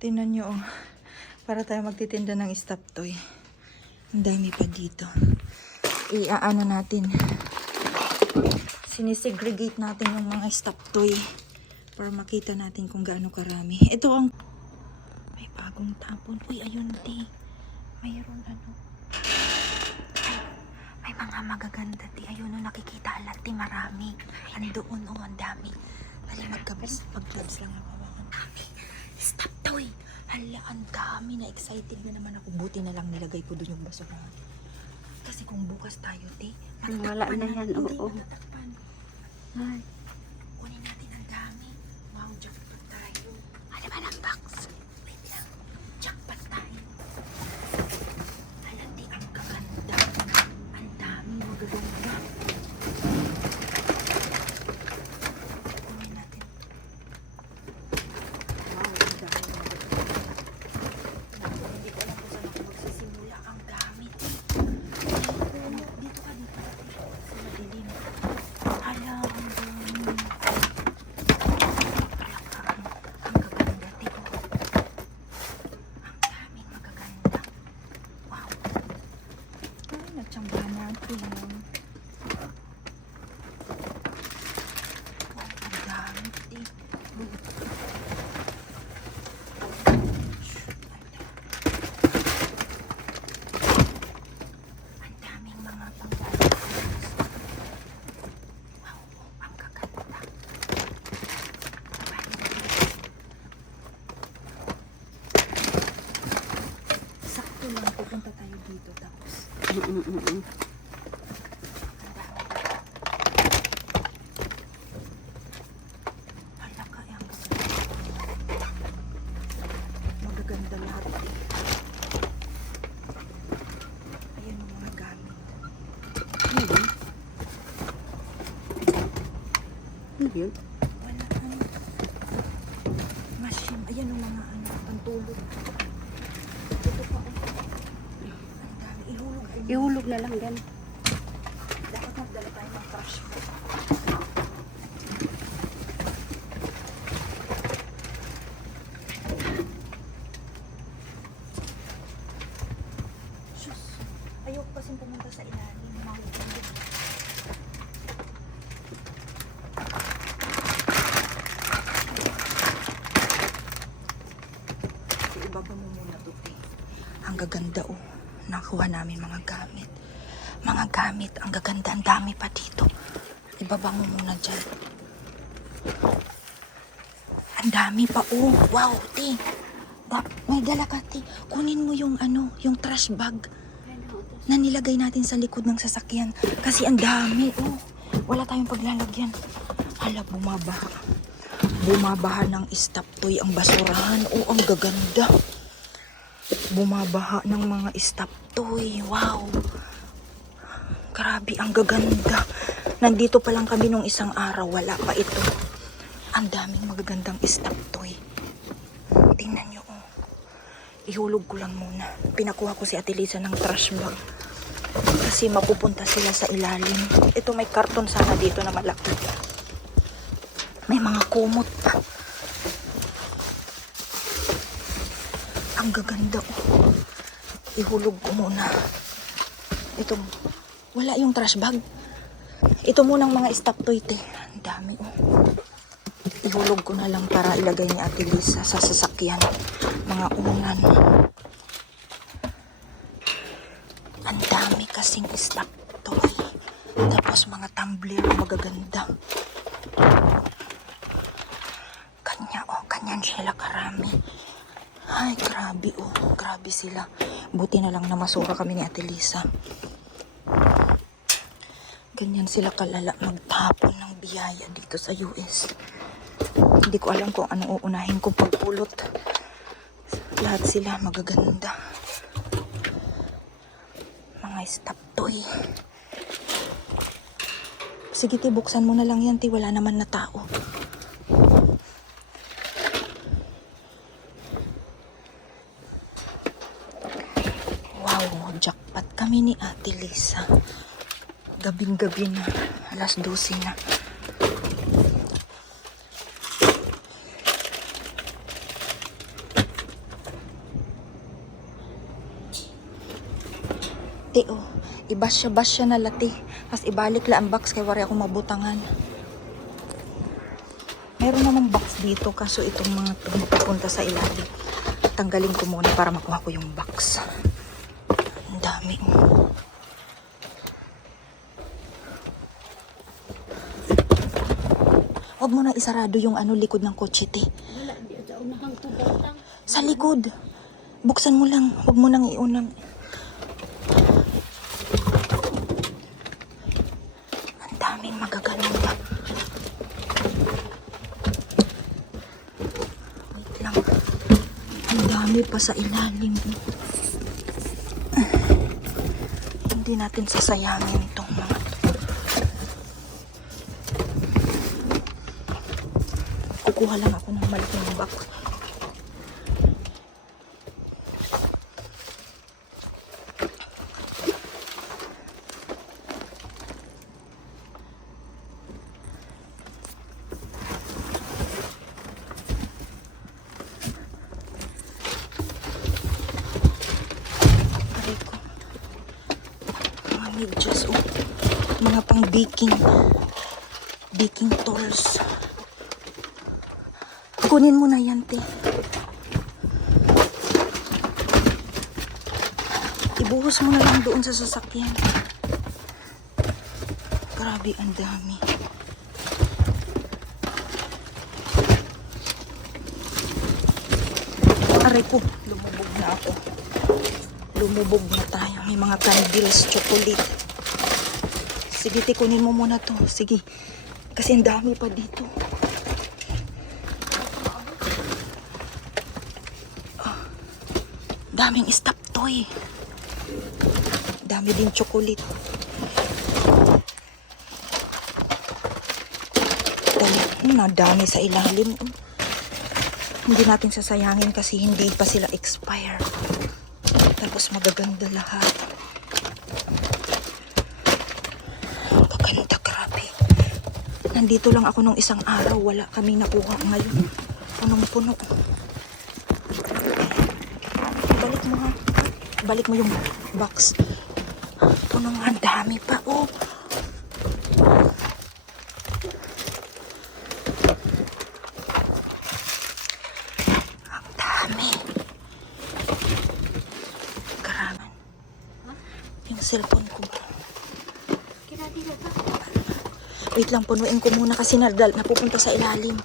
Tingnan nyo, oh. Para tayo magtitinda ng stop toy. Ang dami pa dito. Iaano natin. Sinisegregate natin yung mga stop toy. Para makita natin kung gaano karami. Ito ang... May bagong tapon. Uy, ayun, ti. Mayroon ano. Ay, may mga magaganda, ti. Ayun, oh, nakikita alat, ti. Marami. Andoon, oh, ang dami. Dali. Mag-gloves lang ako. Stop toy! Hala, ang dami na excited na naman ako. Buti na lang nilagay ko doon yung basurahan. Kasi kung bukas tayo, te, Wala matakpan na yan, Hindi, oo. matakpan. Ay, Kunin natin ang dami. Wow, jackpot tayo. Ano ba ng box? Wait lang. Jackpot tayo. Halati, ang kaganda. Ang dami magaganda. Kunin natin. Wow, ang dami magaganda. Hindi ko alam kung saan ako magsisimula. Ang dami. Dito ka, dito ka. Sa madilim. Hala, ang dami. Ang gaganda, tito. Ang daming magaganda. Wow. Ay, natsamba natin. Wow, ang dami, tito. Ang daming mga panggalas. Wow, ang gaganda. Sakto lang pupunta tayo dito tapos mm, mm, mm, mm. ang dami. Hala ka, ang gaganda. Magaganda lahat eh. Ayan yung mga gamit. Ano yun? Ano yun? Wala ano. Machine. Ayan yung mga ano, pantulog. Ito pa. oh. Ang dami. Ihulog. Ihulog na lang yan. Dapat magdala tayo ng trash bag. Sus, ayoko kasing pumunta sa ilalim. Mahulog. Ibaba mo muna to, te. Ang gaganda, oh. Nakuha namin mga gamit. Mga gamit. Ang gaganda. Ang dami pa dito. Ibaba mo muna dyan. Ang dami pa, oh. Wow, te. Da, may dala ka, te. Kunin mo yung ano, yung trash bag na nilagay natin sa likod ng sasakyan. Kasi ang dami, oh. Wala tayong paglalagyan. Hala, bumabaha. Bumabaha ng stop toy ang basurahan. Oh, ang gaganda. Bumabaha ng mga stop toy. Wow. Grabe, ang gaganda. Nandito pa lang kami nung isang araw. Wala pa ito. Ang daming magagandang stop toy. Tingnan nyo, oh. Ihulog ko lang muna. Pinakuha ko si Ate Lisa ng trash bag. Kasi mapupunta sila sa ilalim. Ito may karton sana dito na malaki. May mga kumot pa. Ang gaganda oh. Ihulog ko muna. Ito, wala yung trash bag. Ito munang mga stock toy, te. Ang dami oh. Ihulog ko na lang para ilagay ni Ate Lisa sa sasakyan. Mga unan. Ang dami kasing stock toy. Tapos mga tumbler magaganda. Kanya, oh, kanyan sila karami. Ay, grabe, oh. Grabe sila. Buti na lang na masura kami ni Ate Lisa. Ganyan sila kalala magtapon ng biyaya dito sa US. Hindi ko alam kung anong uunahin ko pagpulot. Lahat sila magaganda. Mga stop toy. Sige, ti, buksan mo na lang yan, ti. Wala naman na tao. kami ni Ate Lisa. Gabing-gabi na. Alas 12 na. Te. Ibasya-basya na lati. Tapos ibalik la ang box kay wari akong mabutangan. Meron namang box dito kaso itong mga pupunta sa ilalim. Tanggalin ko muna para makuha ko yung box. Dami. Huwag mo na isarado yung ano likod ng kotse, te. Wala, di sa unahang tubo lang. Sa likod. Buksan mo lang. Huwag mo nang iunang. Ang daming magagaling ba? Wait lang. Ang dami pa sa ilalim. Hindi natin sasayangin tong mga to. Kukuha lang ako ng malaking box. Aray ko. Mga medyas, oh. Mga pang baking. Baking tools. Kunin mo na yan, te. Ibuhos mo na lang doon sa sasakyan. Grabe, ang dami. Aray ko, lumubog na ako. Lumubog na tayo. May mga candles, chocolate. Sige, te, kunin mo muna to. Sige. Kasi ang dami pa dito. Ah, daming stop toy. Dami din chocolate. Dami, nadami sa ilalim. Hindi natin sasayangin kasi hindi pa sila expire. Tapos magaganda lahat. Magaganda, grabe. Nandito lang ako nung isang araw. Wala kaming nakuha ngayon. Punong-puno. Balik mo ha. Balik mo yung box. Punong ang dami pa. Oh. Ang dami. Karaman. Cellphone ko ba? Kinatira ka. Wait lang, punuin ko muna kasi nadal, napupunta sa ilalim.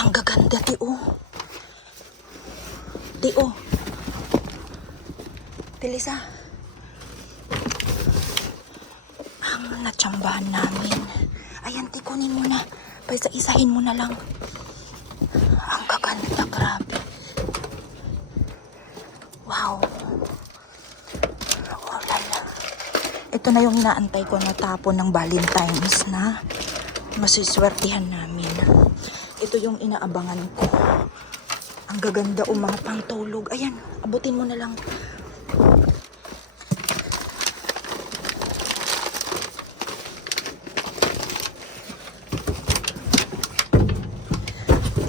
Ang gaganda, ti oh. Ti oh. Tilisa. Ang natsambahan namin. Ayan, ti, kunin mo na. Paisa-isahin mo na lang. Ang gaganda, grabe. Wow. Oh, lala. Ito na yung inaantay ko na tapon ng Valentine's na masiswertihan namin. Ito yung inaabangan ko. Ang gaganda o mga pangtulog. Ayan, abutin mo na lang.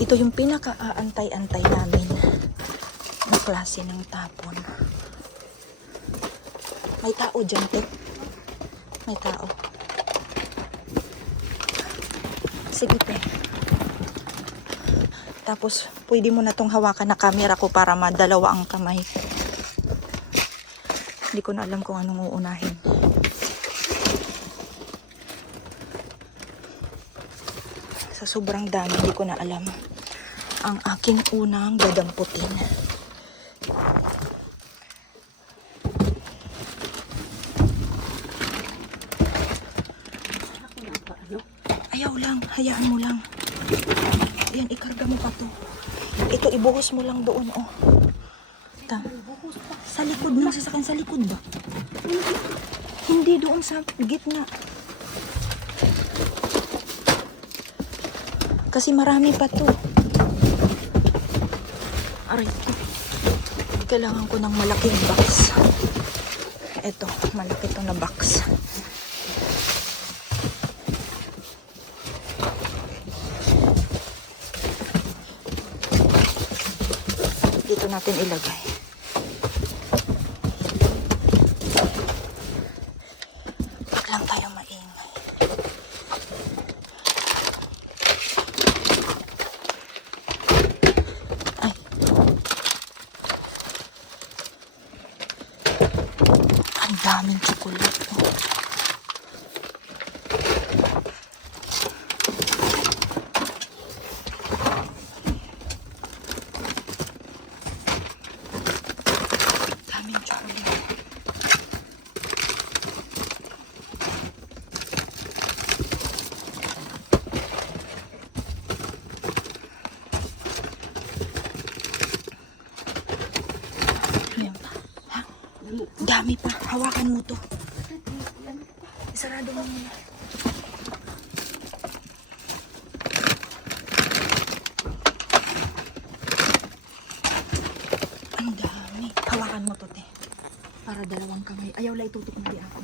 Ito yung pinaka-aantay-antay namin na klase ng tapon. May tao dyan, te. May tao. Sige, te. Tapos, pwede mo na tong hawakan na camera ko para madalawa ang kamay. Hindi ko na alam kung anong uunahin. Sa sobrang dami, hindi ko na alam. Ang aking unang dadamputin. Ako na ba, ano? Ayaw lang, hayaan mo lang. Yan, ikarga mo pa to. Ito, ibuhos mo lang doon, oh. Ta sa likod ng sasakyan, sa likod ba? Hindi doon sa gitna. Kasi marami pa to. Aray ko. Kailangan ko ng malaking box. Ito, malaki to na box. natin ilagay. Huwag lang tayo maingay. Ay. Ang daming chocolate. Dami pa. Hawakan mo to. Isarado mo muna. Ang dami. Hawakan mo to, te. Para dalawang kamay. Ayaw la itutok mo di ako.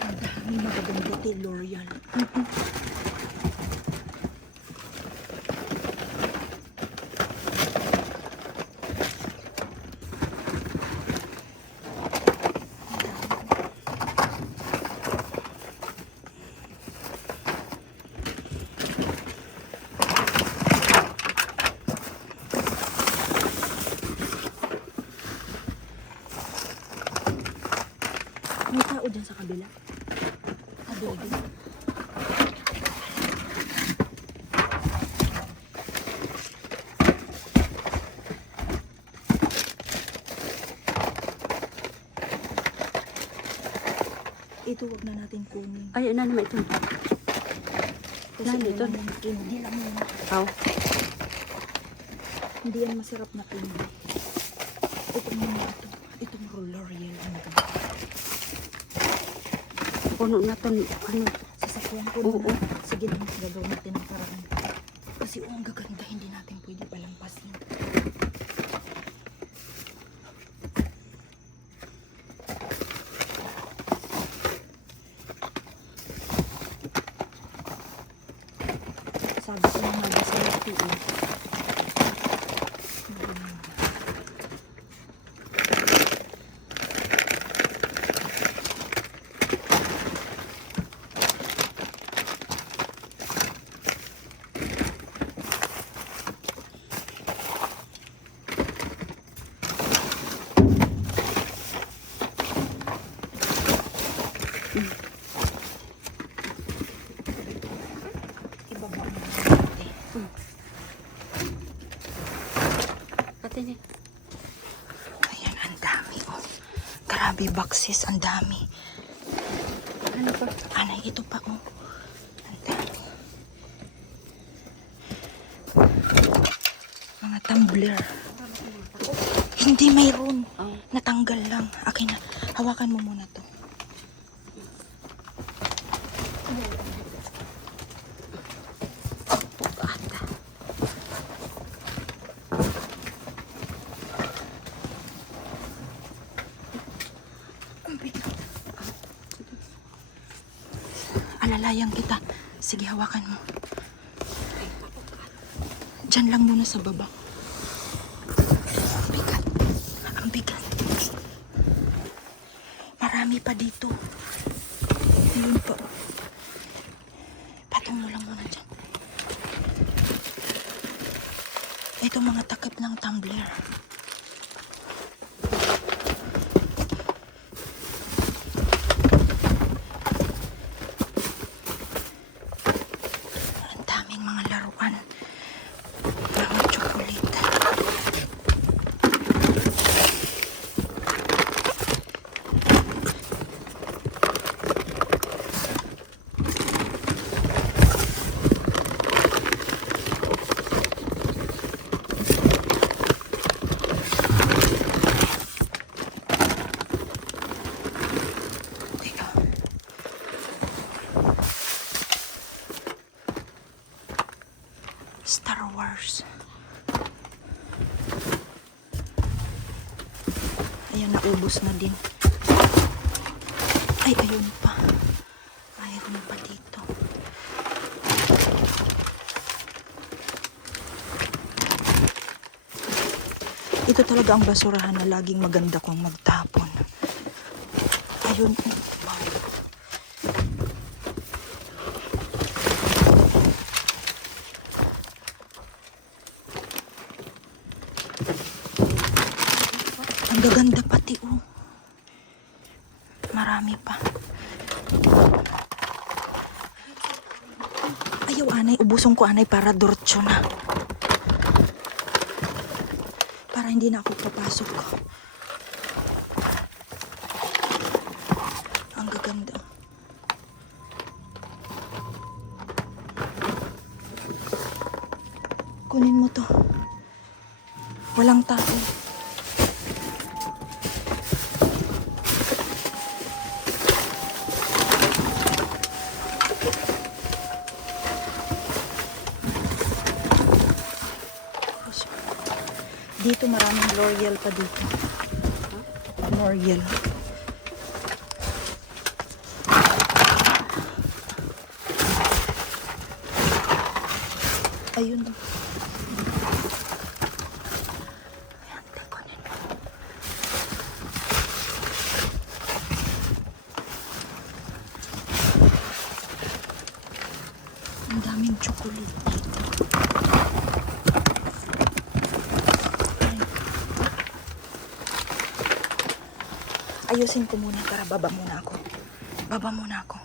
Ang dami te. L'Oreal. May tao dyan sa kabila. Ito wag na natin kunin. Ay, ano naman ito? Kasi Ano ito? Hindi lang yun. Aw. Hindi yan masarap na candy. Ito muna ito. Itong L'Oreal. Ang maganda. Puno na to. Ano? Sasakyan ko Oo. Sige lang, gagawin natin ang paraan. Kasi ang gaganda, hindi natin pwede palampasin. Sabi ko na nga sa lati eh. Maganda. Ibaba mo natin. Pati niya. Ayan, ang dami oh. Grabe boxes, ang dami. Ano pa? Anay, ito pa oh. Ang dami. Mga tumbler. Hindi mayroon. Aw. Natanggal lang. Akin na. Hawakan mo muna to. Pugata. Ang bigat. Alalayan kita. Sige, hawakan mo. Diyan lang muna sa baba. Ang bigat. Ang bigat. Marami pa dito. Ayun po. Patong mo lang muna dyan. Ito mga takip ng tumbler. Ang daming mga laruan. Mga chocolate. Teka. Star Wars. Ayan, naubos na din. Ay, ayun pa. Mayroon pa dito. Ito talaga ang basurahan na laging maganda kong magtapon. Ayun. Ang gaganda pati oh. Marami pa. Ayaw anay, ubusong ko anay para dorcho na. Para hindi na ako papasok. Ang gaganda. Dito maraming L'Oreal pa dito. L'Oreal. Ayun. Ang daming chocolate dito. Ayusin ko muna para baba muna ako. Baba muna ako.